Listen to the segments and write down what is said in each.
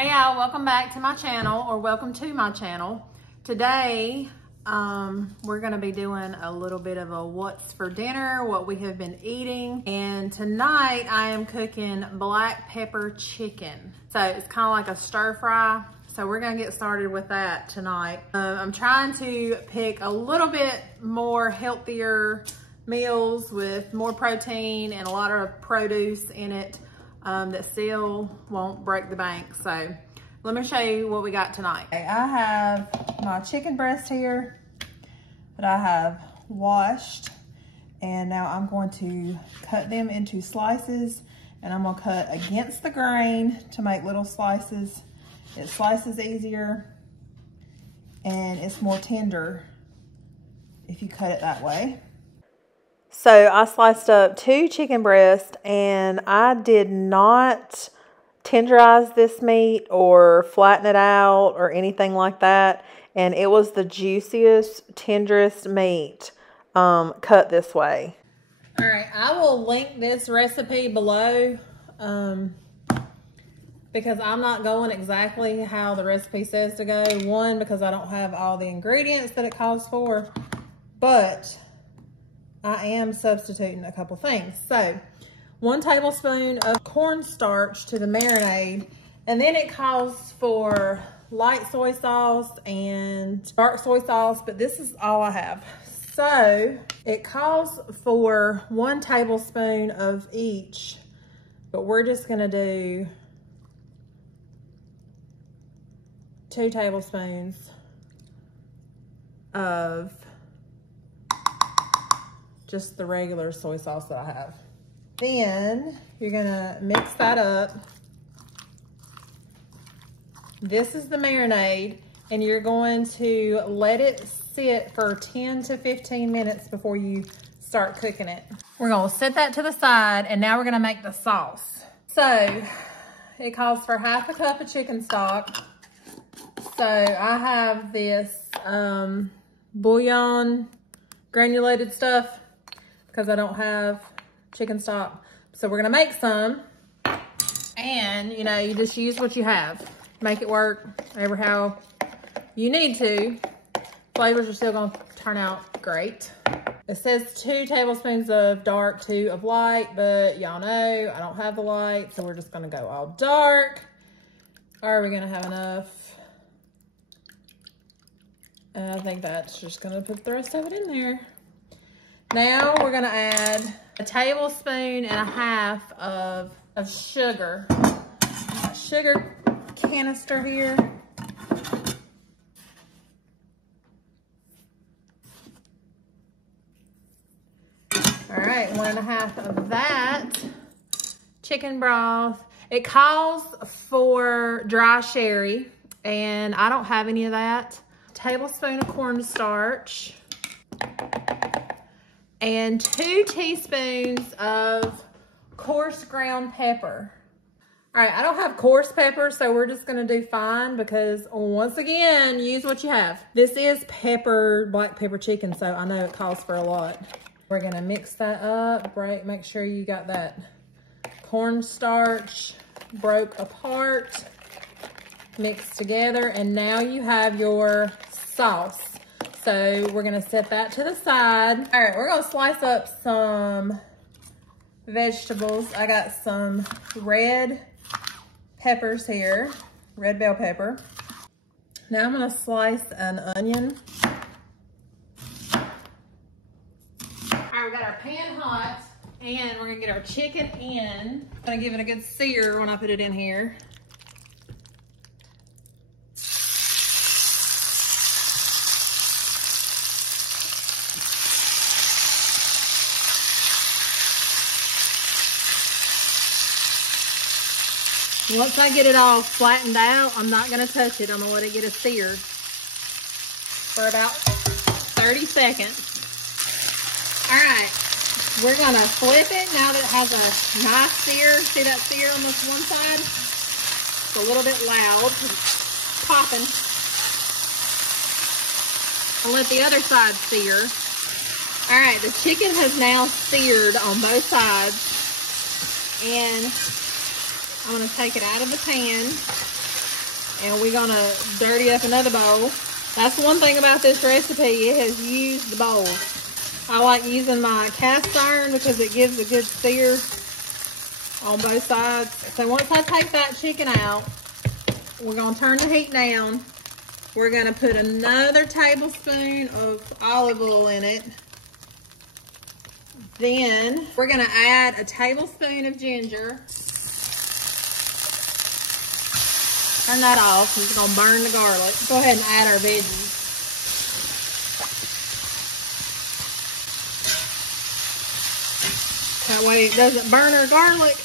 Hey y'all, welcome back to my channel, or welcome to my channel. Today, we're gonna be doing a little bit of a what's for dinner, what we have been eating. And tonight I am cooking black pepper chicken. So it's kind of like a stir fry. So we're gonna get started with that tonight. I'm trying to pick a little bit more healthier meals with more protein and a lot of produce in it. That still won't break the bank. So let me show you what we got tonight. Okay, I have my chicken breast here that I have washed, and now I'm going to cut them into slices, and I'm gonna cut against the grain to make little slices. It slices easier and it's more tender if you cut it that way. So I sliced up 2 chicken breasts, and I did not tenderize this meat or flatten it out or anything like that. And it was the juiciest, tenderest meat cut this way. All right, I will link this recipe below because I'm not going exactly how the recipe says to go. One, because I don't have all the ingredients that it calls for, but I am substituting a couple things. So 1 tablespoon of cornstarch to the marinade, and then it calls for light soy sauce and dark soy sauce, but this is all I have. So it calls for 1 tablespoon of each, but we're just gonna do 2 tablespoons of just the regular soy sauce that I have. Then you're gonna mix that up. This is the marinade, and you're going to let it sit for 10 to 15 minutes before you start cooking it. We're gonna set that to the side, and now we're gonna make the sauce. So it calls for 1/2 cup of chicken stock. So I have this bouillon granulated stuff because I don't have chicken stock. So we're gonna make some, and you know, you just use what you have. Make it work ever how you need to. Flavors are still gonna turn out great. It says 2 tablespoons of dark, 2 of light, but y'all know I don't have the light, so we're just gonna go all dark. Are we gonna have enough? And I think that's just gonna put the rest of it in there. Now we're gonna add 1.5 tablespoons of sugar. A sugar canister here. All right, 1.5 of that. Chicken broth. It calls for dry sherry, and I don't have any of that. A tablespoon of cornstarch. And 2 teaspoons of coarse ground pepper. All right, I don't have coarse pepper, so we're just gonna do fine because, once again, use what you have. This is black pepper chicken, so I know it calls for a lot. We're gonna mix that up, make sure you got that cornstarch broke apart, mixed together, and now you have your sauce. So we're gonna set that to the side. All right, we're gonna slice up some vegetables. I got some red peppers here, red bell pepper. Now I'm gonna slice an onion. All right, we got our pan hot, and we're gonna get our chicken in. I'm gonna give it a good sear when I put it in here. Once I get it all flattened out, I'm not gonna touch it. I'm gonna let it get a sear for about 30 seconds. All right, we're gonna flip it now that it has a nice sear. See that sear on this one side? It's a little bit loud, it's popping. I'll let the other side sear. All right, the chicken has now seared on both sides, and I'm gonna take it out of the pan. And we're gonna dirty up another bowl. That's one thing about this recipe, it has used the bowl. I like using my cast iron because it gives a good sear on both sides. So once I take that chicken out, we're gonna turn the heat down. We're gonna put another tablespoon of olive oil in it. Then we're gonna add a tablespoon of ginger. Turn that off, it's gonna burn the garlic. Go ahead and add our veggies. That way it doesn't burn our garlic.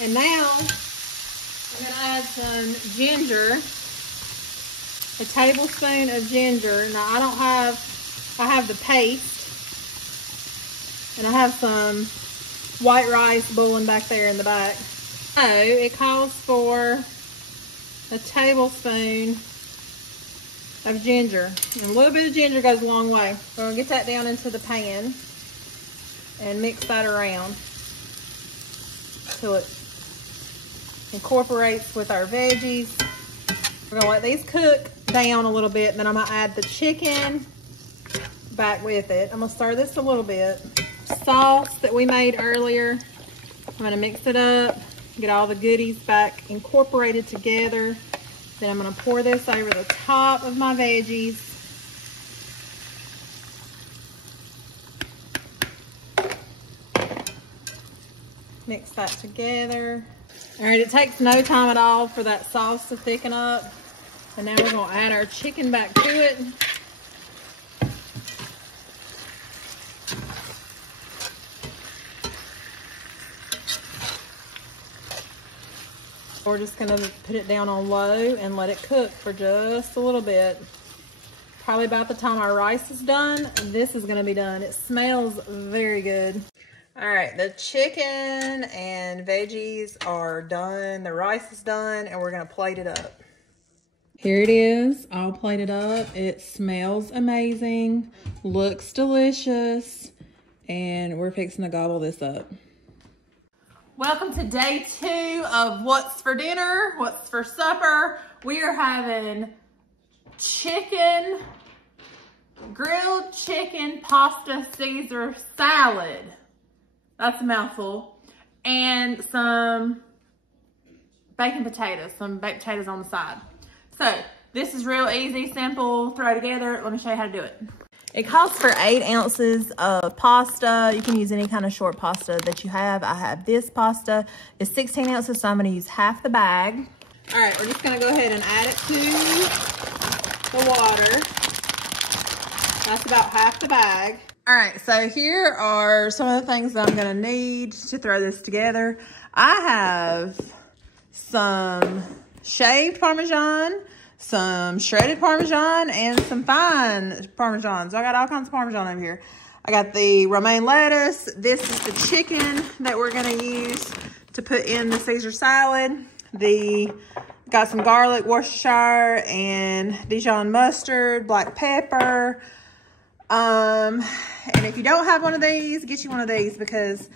And now, I'm gonna add some ginger. A tablespoon of ginger. Now I have the paste. And I have some white rice boiling back there in the back. So it calls for a tablespoon of ginger. And a little bit of ginger goes a long way. So we'll get that down into the pan and mix that around till it incorporates with our veggies. We're gonna let these cook down a little bit, and then I'm gonna add the chicken back with it. I'm gonna stir this a little bit. Sauce that we made earlier, I'm gonna mix it up, get all the goodies back incorporated together. Then I'm gonna pour this over the top of my veggies. Mix that together. All right, it takes no time at all for that sauce to thicken up. And now we're gonna add our chicken back to it. We're just gonna put it down on low and let it cook for just a little bit. Probably about the time our rice is done, this is gonna be done. It smells very good. All right, the chicken and veggies are done. The rice is done, and we're gonna plate it up. Here it is, all plated up. It smells amazing, looks delicious, and we're fixing to gobble this up. Welcome to day 2 of what's for dinner, what's for supper. We are having grilled chicken pasta Caesar salad. That's a mouthful. And some bacon potatoes, some baked potatoes on the side. So this is real easy, simple, throw together. Let me show you how to do it. It calls for 8 ounces of pasta. You can use any kind of short pasta that you have. I have this pasta. It's 16 ounces, so I'm gonna use half the bag. All right, we're just gonna go ahead and add it to the water. That's about half the bag. All right, so here are some of the things that I'm gonna need to throw this together. I have some shaved Parmesan, some shredded Parmesan, and some fine Parmesan. So I got all kinds of Parmesan over here. I got the romaine lettuce. This is the chicken that we're gonna use to put in the Caesar salad. Got some garlic, Worcestershire, and Dijon mustard, black pepper. And if you don't have one of these, get you one of these, because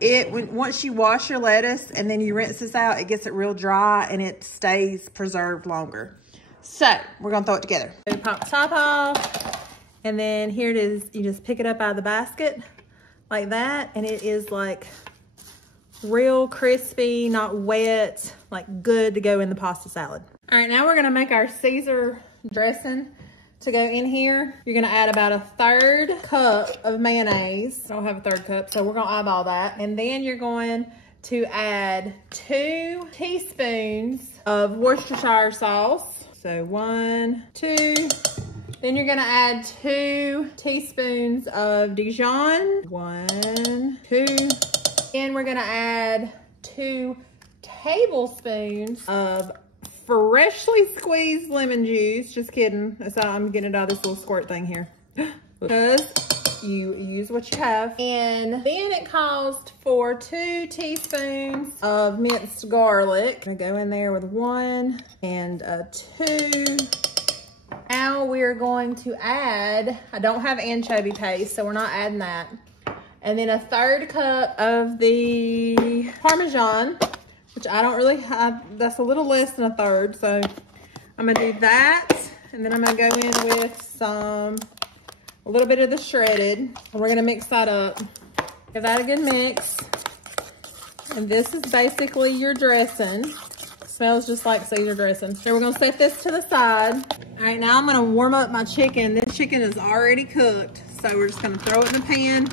once you wash your lettuce and then you rinse this out, it gets it real dry and it stays preserved longer. So we're gonna throw it together. So pop the top off, and then here it is. You just pick it up out of the basket like that, and it is like real crispy, not wet, like good to go in the pasta salad. All right, now we're gonna make our Caesar dressing to go in here. You're gonna add about 1/3 cup of mayonnaise. I don't have a 1/3 cup, so we're gonna eyeball that. And then you're going to add 2 teaspoons of Worcestershire sauce. So 1, 2. Then you're gonna add 2 teaspoons of Dijon. 1, 2. And we're gonna add 2 tablespoons of freshly squeezed lemon juice. Just kidding. That's how I'm getting it out of this little squirt thing here. Because you use what you have. And then it calls for 2 teaspoons of minced garlic. I'm gonna go in there with 1 and 2. Now we're going to add, I don't have anchovy paste, so we're not adding that. And then 1/3 cup of the Parmesan. which I don't really have. That's a little less than a third. So I'm gonna do that. And then I'm gonna go in with a little bit of the shredded. And we're gonna mix that up. Give that a good mix. And this is basically your dressing. Smells just like Caesar dressing. So we're gonna set this to the side. All right, now I'm gonna warm up my chicken. This chicken is already cooked. So we're just gonna throw it in the pan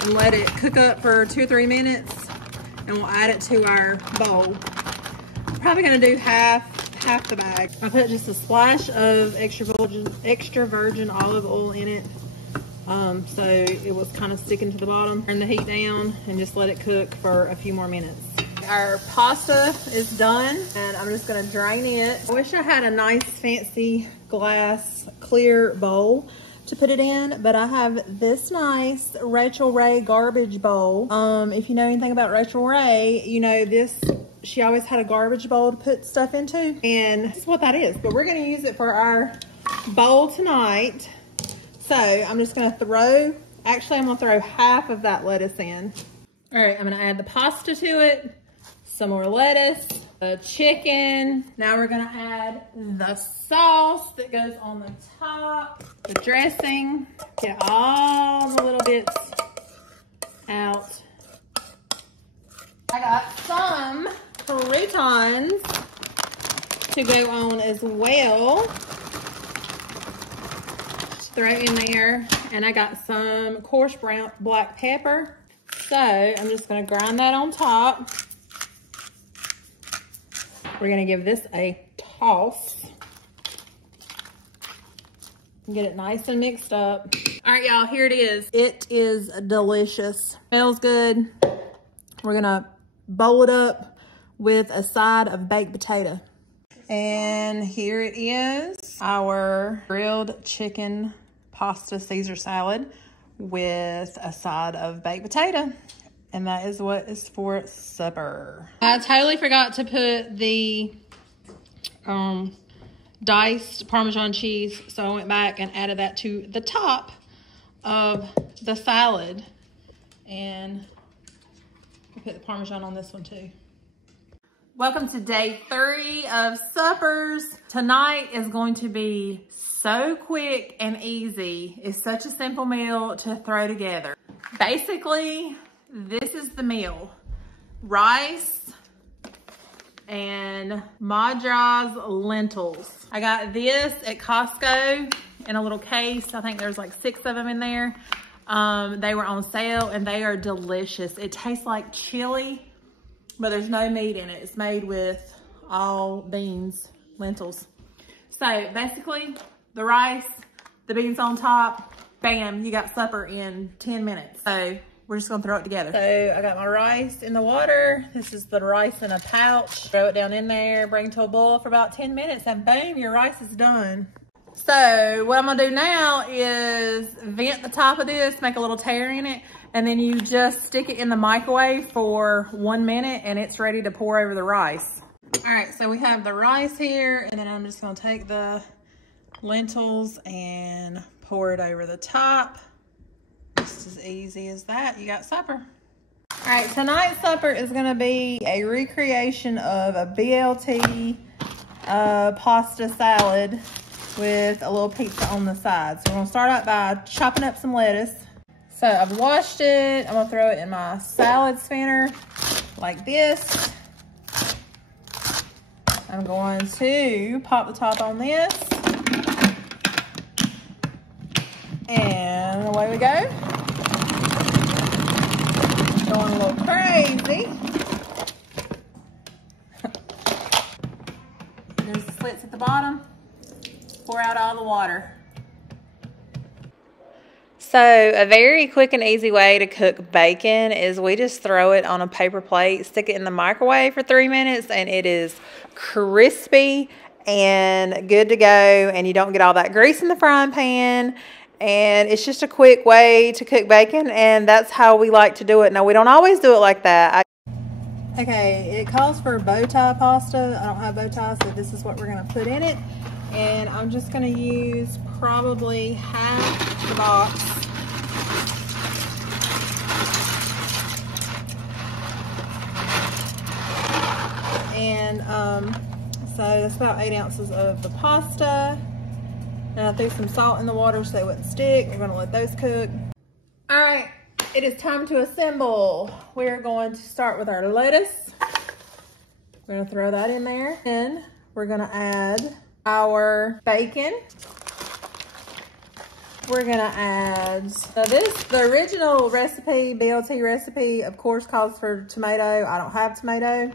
and let it cook up for 2 or 3 minutes. And we'll add it to our bowl. I'm probably gonna do half the bag. I put just a splash of extra virgin olive oil in it. So it was kind of sticking to the bottom. Turn the heat down and just let it cook for a few more minutes. Our pasta is done and I'm just gonna drain it. I wish I had a nice fancy glass clear bowl to put it in, but I have this nice Rachel Ray garbage bowl. If you know anything about Rachel Ray, you know she always had a garbage bowl to put stuff into, and this is what that is. But we're gonna use it for our bowl tonight. So I'm just gonna throw half of that lettuce in. All right, I'm gonna add the pasta to it, some more lettuce, the chicken. Now we're gonna add the sauce that goes on the top, the dressing. Get all the little bits out. I got some croutons to go on as well. Just throw in there. And I got some coarse brown black pepper. So I'm just gonna grind that on top. We're gonna give this a toss. Get it nice and mixed up. All right, y'all, here it is. It is delicious. Smells good. We're gonna bowl it up with a side of baked potato. And here it is, our grilled chicken pasta Caesar salad with a side of baked potato. And that is what is for supper. I totally forgot to put the diced Parmesan cheese. So I went back and added that to the top of the salad. And I put the Parmesan on this one too. Welcome to day 3 of suppers. Tonight is going to be so quick and easy. It's such a simple meal to throw together. Basically, this is the meal. Rice and Madras lentils. I got this at Costco in a little case. I think there's like 6 of them in there. They were on sale and they are delicious. It tastes like chili, but there's no meat in it. It's made with all beans, lentils. So basically, the rice, the beans on top, bam, you got supper in 10 minutes. So we're just gonna throw it together. So I got my rice in the water. This is the rice in a pouch. Throw it down in there, bring it to a boil for about 10 minutes, and boom, your rice is done. So what I'm gonna do now is vent the top of this, make a little tear in it, and then you just stick it in the microwave for 1 minute and it's ready to pour over the rice. All right, so we have the rice here, and then I'm just gonna take the lentils and pour it over the top. Just as easy as that, you got supper. All right, tonight's supper is gonna be a recreation of a BLT pasta salad with a little pizza on the side. So we're gonna start out by chopping up some lettuce. So I've washed it. I'm gonna throw it in my salad spinner like this. I'm going to pop the top on this. And away we go. Going a little crazy. There's the slits at the bottom. Pour out all the water. So a very quick and easy way to cook bacon is we just throw it on a paper plate, stick it in the microwave for 3 minutes, and it is crispy and good to go, and you don't get all that grease in the frying pan. And it's just a quick way to cook bacon, and that's how we like to do it. Now, we don't always do it like that. Okay, it calls for bow tie pasta. I don't have bow ties, so this is what we're gonna put in it. And I'm just gonna use probably half the box. And so that's about 8 ounces of the pasta. And I threw some salt in the water so they wouldn't stick. We're gonna let those cook. All right, it is time to assemble. We're going to start with our lettuce. We're gonna throw that in there. And we're gonna add our bacon. We're gonna add, the original recipe, BLT recipe, of course calls for tomato. I don't have tomato.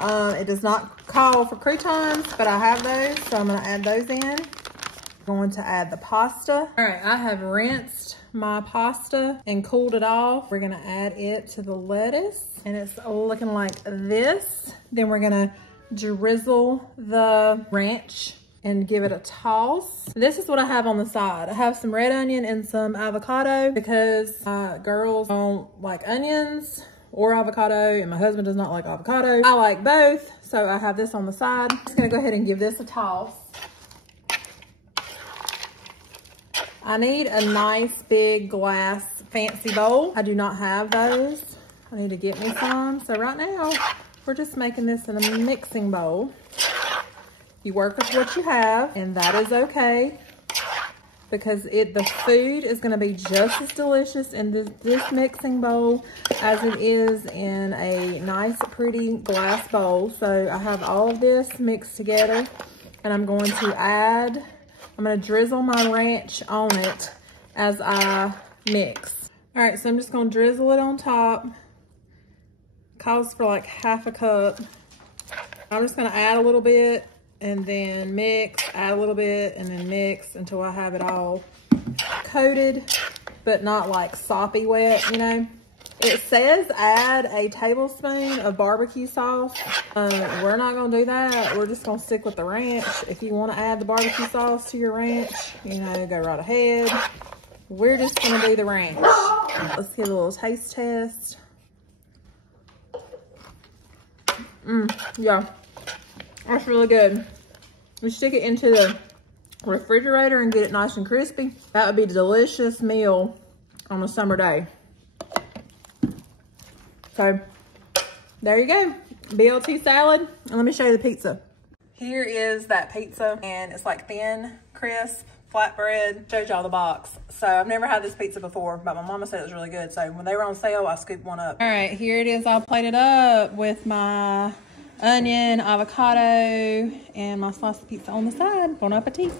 It does not call for croutons, but I have those, so I'm gonna add those in. I'm going to add the pasta. All right, I have rinsed my pasta and cooled it off. We're gonna add it to the lettuce, and it's looking like this. Then we're gonna drizzle the ranch and give it a toss. This is what I have on the side. I have some red onion and some avocado because girls don't like onions or avocado, and my husband does not like avocado. I like both, so I have this on the side. I'm just gonna go ahead and give this a toss. I need a nice big glass fancy bowl. I do not have those. I need to get me some. So right now, we're just making this in a mixing bowl. You work with what you have, and that is okay, because the food is gonna be just as delicious in this mixing bowl as it is in a nice, pretty glass bowl. So I have all of this mixed together, and I'm going to drizzle my ranch on it as I mix. All right, so I'm just gonna drizzle it on top. Calls for like half a cup. I'm just gonna add a little bit, and then mix, add a little bit, and then mix until I have it all coated, but not like soppy wet, you know. It says add a tablespoon of barbecue sauce. We're not gonna do that. We're just gonna stick with the ranch. If you wanna add the barbecue sauce to your ranch, you know, go right ahead. We're just gonna do the ranch. Let's get a little taste test. Yeah. That's really good. We stick it into the refrigerator and get it nice and crispy. That would be a delicious meal on a summer day. So there you go, BLT salad. And let me show you the pizza. Here is that pizza, and it's like thin, crisp, flatbread. Showed y'all the box. So I've never had this pizza before, but my mama said it was really good. So when they were on sale, I scooped one up. All right, here it is all plated up with my onion, avocado, and my slice of pizza on the side. Bon appetit.